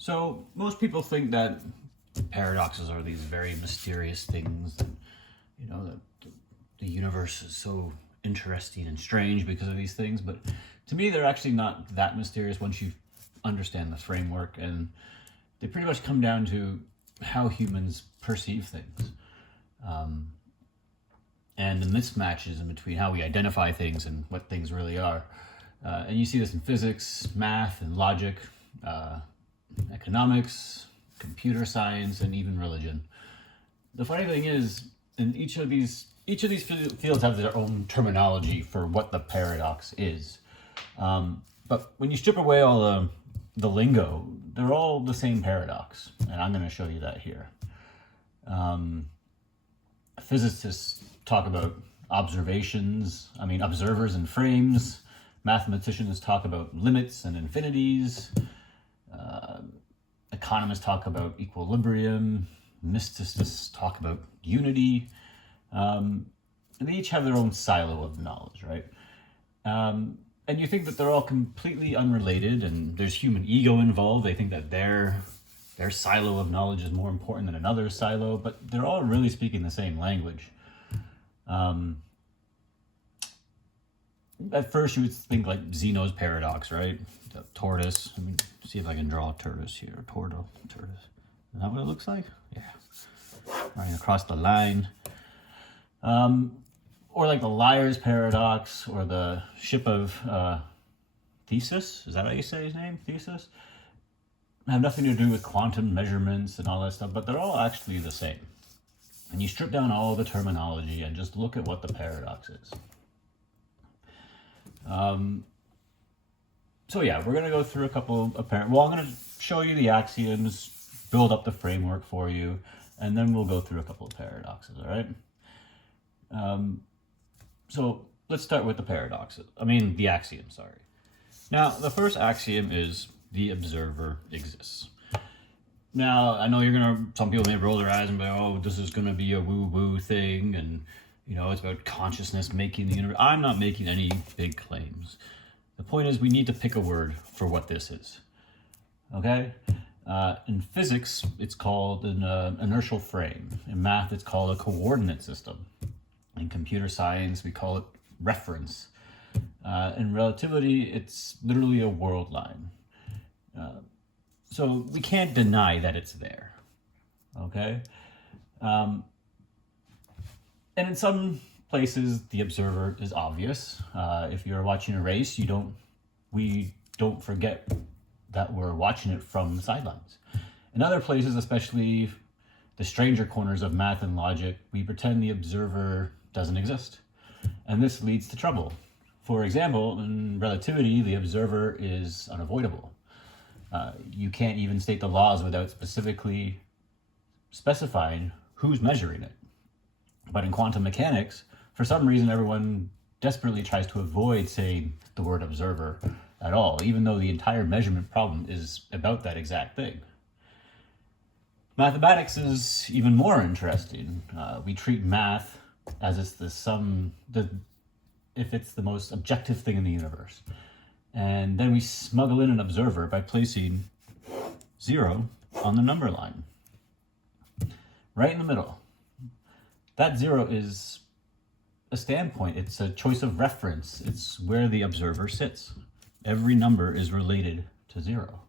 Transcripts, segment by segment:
So most people think that paradoxes are these very mysterious things, and that the universe is so interesting and strange because of these things. But to me, they're actually not that mysterious once you understand the framework, and they pretty much come down to how humans perceive things, and the mismatches in between how we identify things and what things really are. And you see this in physics, math, and logic. Economics, computer science, and even religion. The funny thing is, in each of these fields have their own terminology for what the paradox is. But when you strip away all the lingo, they're all the same paradox, and I'm going to show you that here. Physicists talk about observers and frames. Mathematicians talk about limits and infinities. Economists talk about equilibrium. Mysticists talk about unity. And they each have their own silo of knowledge, right? And you think that they're all completely unrelated, and there's human ego involved. They think that their silo of knowledge is more important than another silo, but they're all really speaking the same language. At first, you would think like Zeno's paradox, right? The tortoise. Let me see if I can draw a tortoise here. Tortoise. Is that what it looks like? Yeah. Running across the line. Or like the liar's paradox, or the ship of Theseus. Is that how you say his name? Theseus? Have nothing to do with quantum measurements and all that stuff, but they're all actually the same. And you strip down all the terminology and just look at what the paradox is. So yeah, we're going to go through a couple of I'm going to show you the axioms, build up the framework for you, and then we'll go through a couple of paradoxes, all right? So let's start with the axiom, sorry. Now, the first axiom is the observer exists. Now, I know some people may roll their eyes and be, oh, this is going to be a woo-woo thing, and it's about consciousness making the universe. I'm not making any big claims. The point is we need to pick a word for what this is, okay? In physics, it's called an inertial frame. In math, it's called a coordinate system. In computer science, we call it reference. In relativity, it's literally a world line. So we can't deny that it's there, okay? And in some places, the observer is obvious. If you're watching a race, we don't forget that we're watching it from the sidelines. In other places, especially the stranger corners of math and logic, we pretend the observer doesn't exist. And this leads to trouble. For example, in relativity, the observer is unavoidable. You can't even state the laws without specifically specifying who's measuring it. But in quantum mechanics, for some reason, everyone desperately tries to avoid saying the word observer at all, even though the entire measurement problem is about that exact thing. Mathematics is even more interesting. We treat math as if it's the most objective thing in the universe. And then we smuggle in an observer by placing 0 on the number line, right in the middle. That 0 is a standpoint. It's a choice of reference. It's where the observer sits. Every number is related to 0.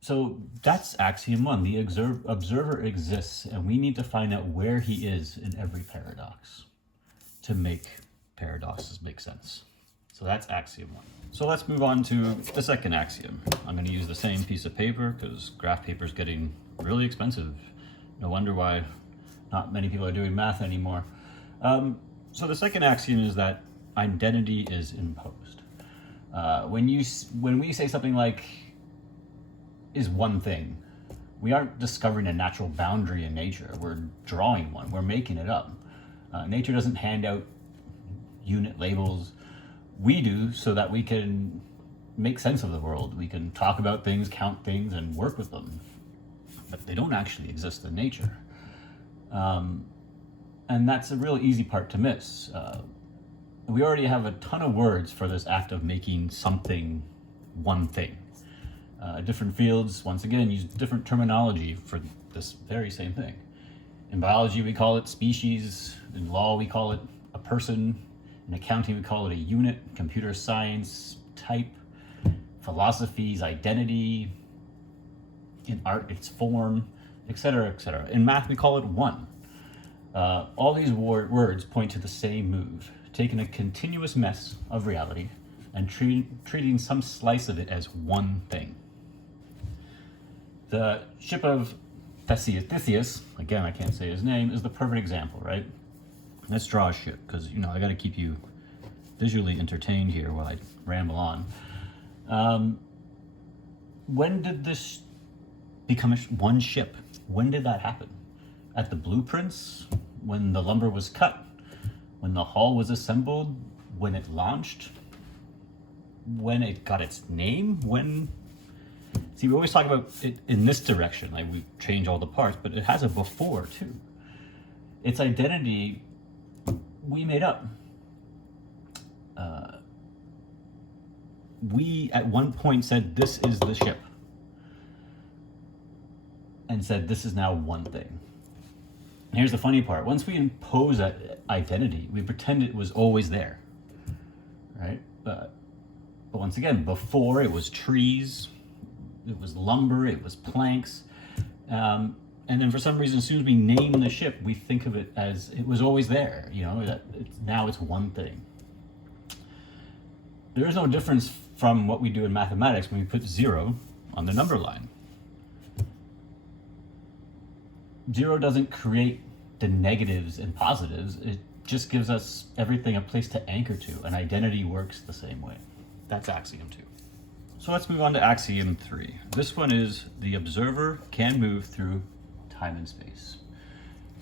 So that's axiom 1. The observer exists, and we need to find out where he is in every paradox to make paradoxes make sense. So that's axiom 1. So let's move on to the second axiom. I'm going to use the same piece of paper because graph paper is getting really expensive. No wonder why not many people are doing math anymore. So the second axiom is that identity is imposed. When we say something like is one thing, we aren't discovering a natural boundary in nature. We're drawing one. We're making it up. Nature doesn't hand out unit labels. We do, so that we can make sense of the world. We can talk about things, count things, and work with them. But they don't actually exist in nature. And that's a real easy part to miss. We already have a ton of words for this act of making something one thing. Different fields, once again, use different terminology for this very same thing. In biology, we call it species. In law, we call it a person. In accounting, we call it a unit. Computer science, type. Philosophy is identity. In art, it's form, etc., etc. In math, we call it one. All these words point to the same move, taking a continuous mess of reality and treating some slice of it as one thing. The ship of Theseus, again, I can't say his name, is the perfect example, right? Let's draw a ship, because, I got to keep you visually entertained here while I ramble on. When did this become one ship? When did that happen? At the blueprints? When the lumber was cut? When the hull was assembled? When it launched? When it got its name? See, we always talk about it in this direction, like we change all the parts, but it has a before too. Its identity, we made up. We at one point said this is the ship, and said this is now one thing. And here's the funny part: once we impose that identity, we pretend it was always there, right? But once again, before it was trees, it was lumber, it was planks, and then for some reason, as soon as we name the ship, we think of it as it was always there. Now it's one thing. There is no difference from what we do in mathematics when we put 0 on the number line. 0 doesn't create the negatives and positives. It just gives us everything a place to anchor to. An identity works the same way. That's axiom 2. So let's move on to axiom 3. This one is the observer can move through time and space.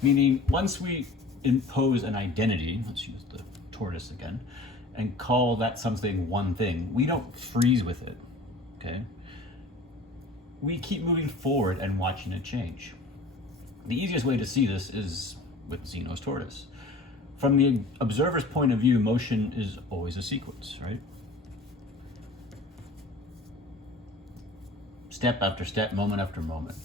Meaning, once we impose an identity, let's use the tortoise again, and call that something one thing, we don't freeze with it, okay? We keep moving forward and watching it change. The easiest way to see this is with Zeno's tortoise. From the observer's point of view, motion is always a sequence, right? Step after step, moment after moment.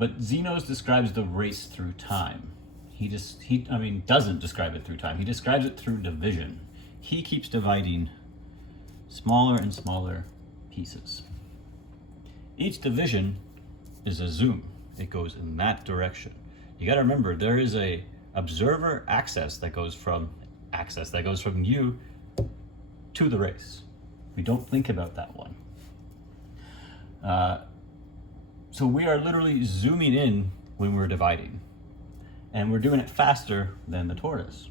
But Zeno's describes the race through time. He doesn't describe it through time. He describes it through division. He keeps dividing smaller and smaller pieces. Each division is a zoom. It goes in that direction. You got to remember, there is a observer axis that goes from you to the race. We don't think about that one. So we are literally zooming in when we're dividing, and we're doing it faster than the tortoise.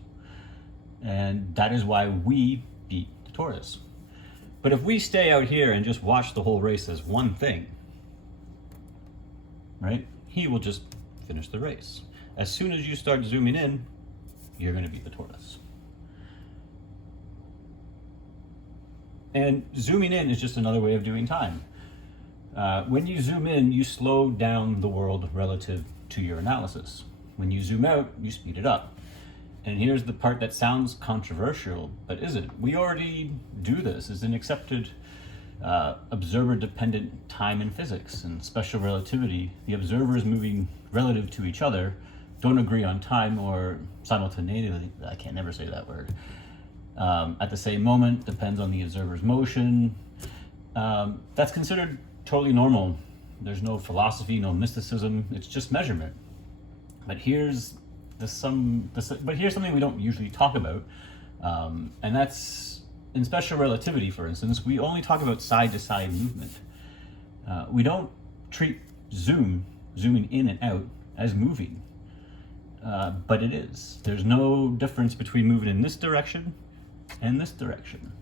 And that is why we beat the tortoise. But if we stay out here and just watch the whole race as one thing, right, he will just finish the race. As soon as you start zooming in, you're going to beat the tortoise. And zooming in is just another way of doing time. When you zoom in, you slow down the world relative to your analysis. When you zoom out, you speed it up. And here's the part that sounds controversial, but isn't. We already do this. It's an accepted observer-dependent time in physics and special relativity. The observers moving relative to each other don't agree on time or simultaneously, I can never say that word, at the same moment, depends on the observer's motion. That's considered totally normal. There's no philosophy, no mysticism. It's just measurement. But here's something we don't usually talk about, and that's in special relativity. For instance, we only talk about side-to-side movement. We don't treat zooming in and out as moving, but it is. There's no difference between moving in this direction and this direction.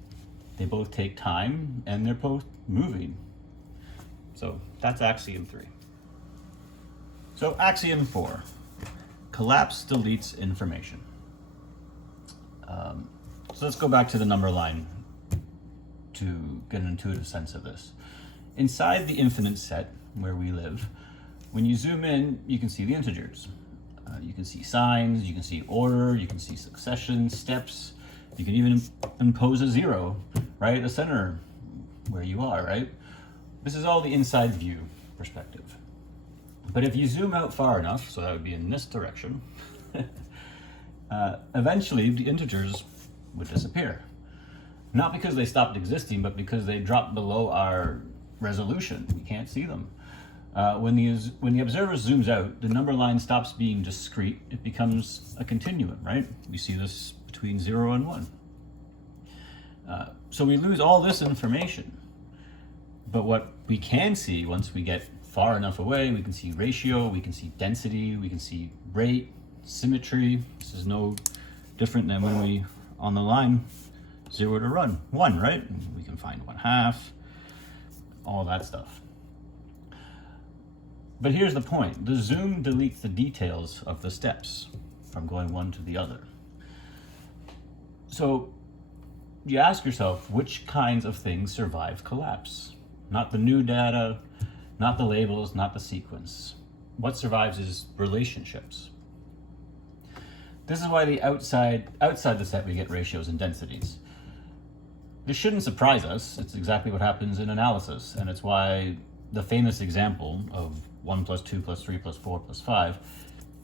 They both take time, and they're both moving. So that's axiom 3. So axiom 4. Collapse deletes information. So let's go back to the number line to get an intuitive sense of this. Inside the infinite set where we live, when you zoom in, you can see the integers. You can see signs, you can see order, you can see succession, steps. You can even impose a 0 right at the center. where you are, right? This is all the inside view perspective. But if you zoom out far enough, so that would be in this direction, eventually the integers would disappear. Not because they stopped existing, but because they dropped below our resolution. We can't see them. When the observer zooms out, the number line stops being discrete. It becomes a continuum, right? We see this between 0 and 1. So we lose all this information. But what we can see once we get far enough away, we can see ratio, we can see density, we can see rate, symmetry. This is no different than when we, on the line, 0 to 1, right? We can find 1/2, all that stuff. But here's the point. The zoom deletes the details of the steps from going one to the other. So you ask yourself, which kinds of things survive collapse? Not the new data, not the labels, not the sequence. What survives is relationships. This is why the outside the set we get ratios and densities. This shouldn't surprise us. It's exactly what happens in analysis, and it's why the famous example of 1 plus 2 plus 3 plus 4 plus 5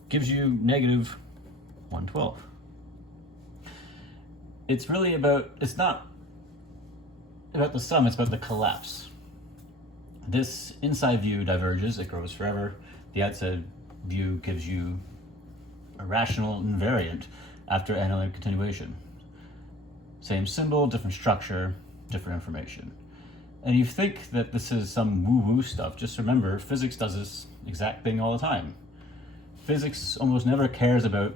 gives you negative 112. It's really it's not about the sum, it's about the collapse. This inside view diverges, it grows forever. The outside view gives you a rational invariant after analytic continuation. Same symbol, different structure, different information. And you think that this is some woo-woo stuff, just remember, physics does this exact thing all the time. Physics almost never cares about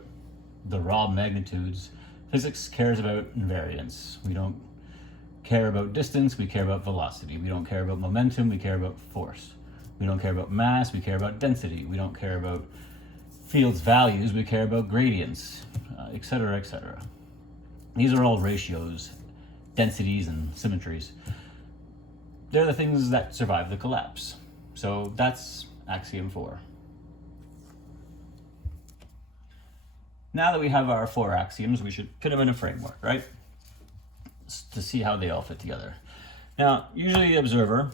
the raw magnitudes. Physics cares about invariance. We don't care about distance, we care about velocity. We don't care about momentum, we care about force. We don't care about mass, we care about density. We don't care about fields values, we care about gradients, etc., etc. These are all ratios, densities, and symmetries. They're the things that survive the collapse. So that's axiom 4. Now that we have our 4 axioms, we should put them in a framework, right? To see how they all fit together. Now, usually the observer,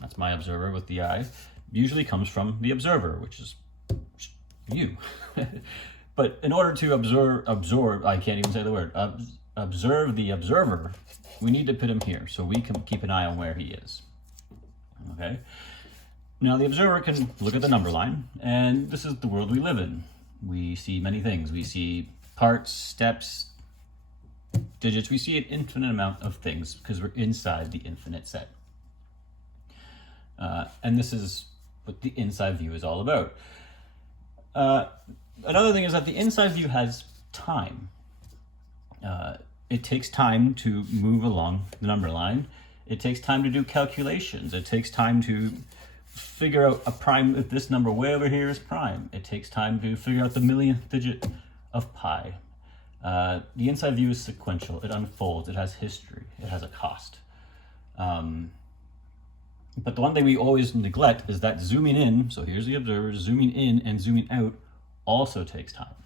that's my observer with the eye, usually comes from the observer, which is you. But in order to absorb, I can't even say the word, observe the observer, we need to put him here so we can keep an eye on where he is. Okay? Now the observer can look at the number line, and this is the world we live in. We see many things. We see parts, steps, digits. We see an infinite amount of things because we're inside the infinite set. And this is what the inside view is all about. Another thing is that the inside view has time. It takes time to move along the number line. It takes time to do calculations. It takes time to figure out a prime, if this number way over here is prime. It takes time to figure out the millionth digit of pi. The inside view is sequential. It unfolds. It has history. It has a cost. But the one thing we always neglect is that zooming in, so here's the observer, zooming in and zooming out also takes time.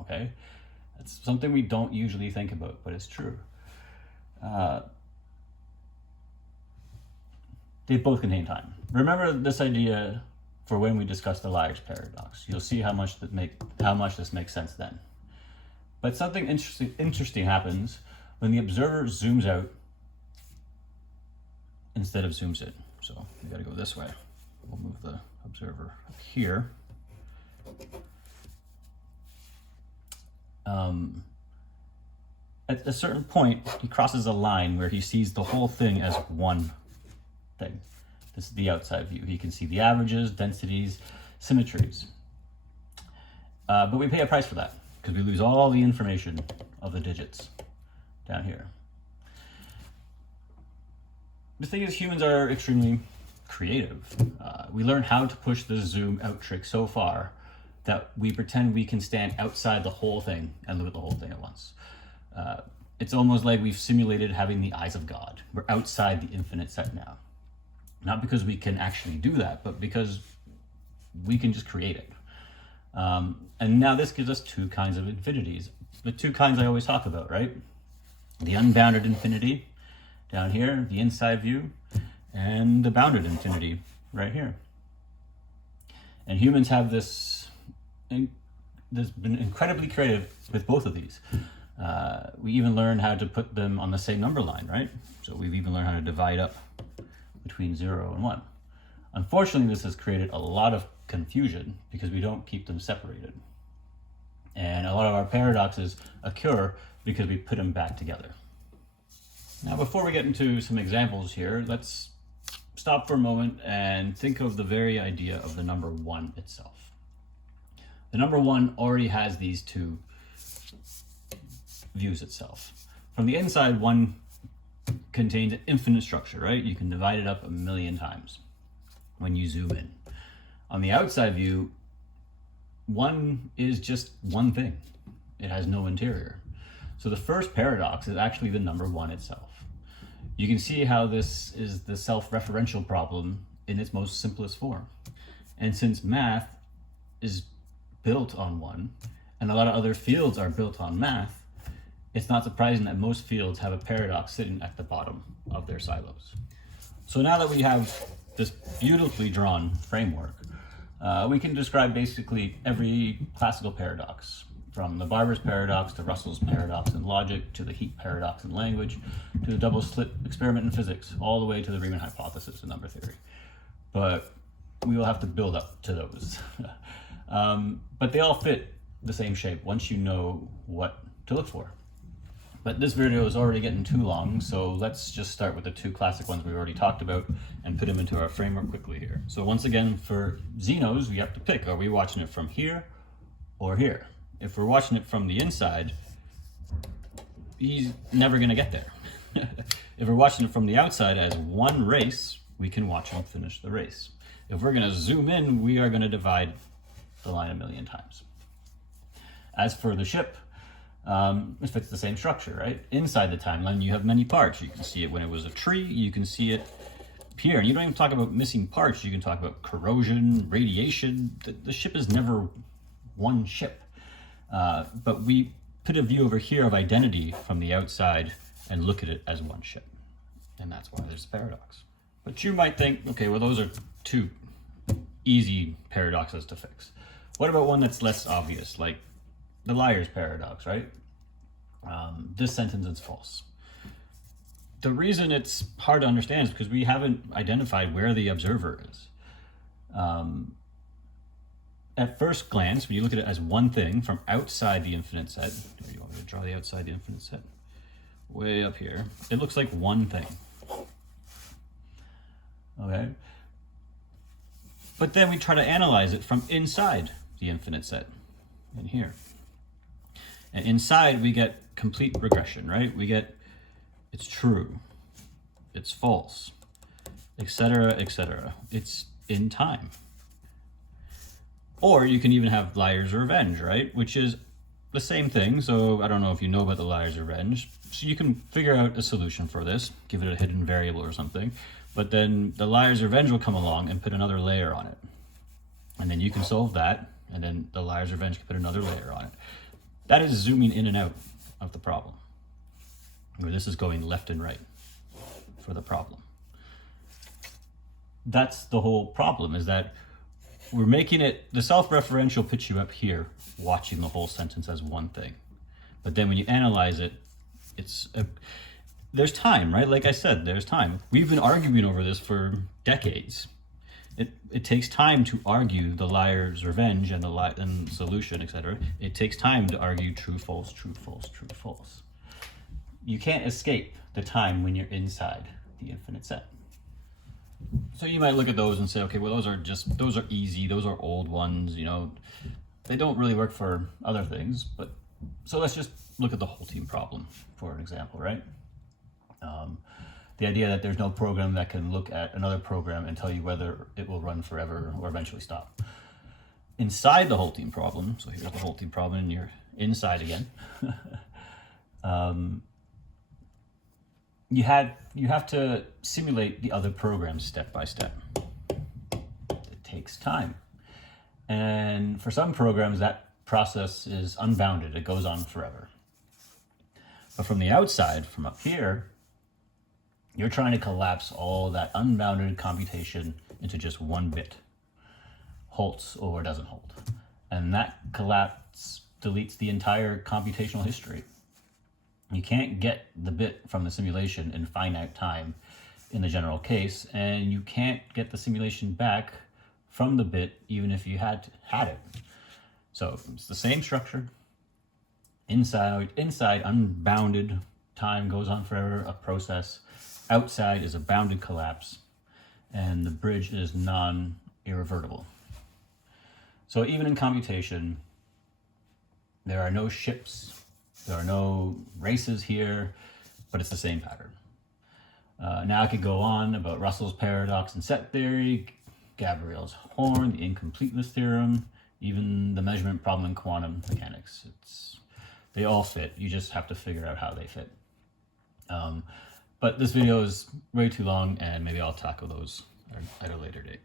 Okay? That's something we don't usually think about, but it's true. They both contain time. Remember this idea for when we discuss the liar's paradox. You'll see how much this makes sense then. But something interesting happens when the observer zooms out instead of zooms in. So we got to go this way. We'll move the observer up here. At a certain point, he crosses a line where he sees the whole thing as one thing. This is the outside view. He can see the averages, densities, symmetries. But we pay a price for that because we lose all the information of the digits down here. The thing is, humans are extremely creative. We learn how to push the zoom out trick so far that we pretend we can stand outside the whole thing and look at the whole thing at once. It's almost like we've simulated having the eyes of God. We're outside the infinite set now. Not because we can actually do that, but because we can just create it. And now this gives us 2 kinds of infinities. The 2 kinds I always talk about, right? The unbounded infinity down here, the inside view, and the bounded infinity right here. And humans have been incredibly creative with both of these. We even learned how to put them on the same number line, right? So we've even learned how to divide up between 0 and 1. Unfortunately, this has created a lot of confusion because we don't keep them separated. And a lot of our paradoxes occur because we put them back together. Now, before we get into some examples here, let's stop for a moment and think of the very idea of the number 1 itself. The number 1 already has these two views itself. From the inside, 1 contains an infinite structure, right? You can divide it up 1,000,000 times when you zoom in. On the outside view, 1 is just one thing. It has no interior. So the first paradox is actually the number 1 itself. You can see how this is the self-referential problem in its most simplest form. And since math is built on 1, and a lot of other fields are built on math, it's not surprising that most fields have a paradox sitting at the bottom of their silos. So now that we have this beautifully drawn framework, we can describe basically every classical paradox, from the Barber's paradox to Russell's paradox in logic, to the heat paradox in language, to the double slit experiment in physics, all the way to the Riemann hypothesis in number theory. But we will have to build up to those. But they all fit the same shape once you know what to look for. But this video is already getting too long, so let's just start with the two classic ones we've already talked about and put them into our framework quickly here. So once again, for Zeno's, we have to pick, are we watching it from here or here? If we're watching it from the inside, he's never gonna get there. If we're watching it from the outside as one race, we can watch him finish the race. If we're gonna zoom in, we are gonna divide the line 1,000,000 times. As for the ship, it fits the same structure, right? Inside the timeline, you have many parts. You can see it when it was a tree, you can see it here. And you don't even talk about missing parts, you can talk about corrosion, radiation. The ship is never one ship. But we put a view over here of identity from the outside and look at it as one ship. And that's why there's a paradox. But you might think, okay, well, those are two easy paradoxes to fix. What about one that's less obvious, like the liar's paradox, right? This sentence is false. The reason it's hard to understand is because we haven't identified where the observer is. At first glance, when you look at it as one thing from outside the infinite set, you want me to draw the outside the infinite set? Way up here, it looks like one thing. Okay? But then we try to analyze it from inside the infinite set, in here. And inside we get complete regression, right? We get it's true, it's false, etc., etc. It's in time. Or you can even have liar's revenge, right? Which is the same thing. So I don't know if you know about the liar's revenge. So you can figure out a solution for this, give it a hidden variable or something. But then the liar's revenge will come along and put another layer on it. And then you can solve that. And then the liar's revenge can put another layer on it. That is zooming in and out of the problem. Where this is going left and right for the problem. That's the whole problem, is that we're making it, the self-referential puts you up here watching the whole sentence as one thing. But then when you analyze it, there's time, right? Like I said, there's time. We've been arguing over this for decades. It takes time to argue the liar's revenge and the solution, etc. It takes time to argue true, false, true, false, true, false. You can't escape the time when you're inside the infinite set. So you might look at those and say, okay, well, those are easy, those are old ones, you know, they don't really work for other things. But so let's just look at the halting problem for an example, right? The idea that there's no program that can look at another program and tell you whether it will run forever or eventually stop. Inside the halting problem, so here's the halting problem and you're inside again. You have to simulate the other programs step by step. It takes time. And for some programs, that process is unbounded. It goes on forever. But from the outside, from up here, You're trying to collapse all that unbounded computation into just one bit. Halts or doesn't halt. And that collapse deletes the entire computational history. You can't get the bit from the simulation in finite time in the general case, and you can't get the simulation back from the bit even if you had it. So it's the same structure. Inside unbounded time goes on forever, a process. Outside is a bounded collapse, and the bridge is non-irrevertible. So even in computation, there are no ships, there are no races here, but it's the same pattern. Now I could go on about Russell's paradox and set theory, Gabriel's horn, the incompleteness theorem, even the measurement problem in quantum mechanics. They all fit. You just have to figure out how they fit. But this video is way too long, and maybe I'll tackle those at a later date.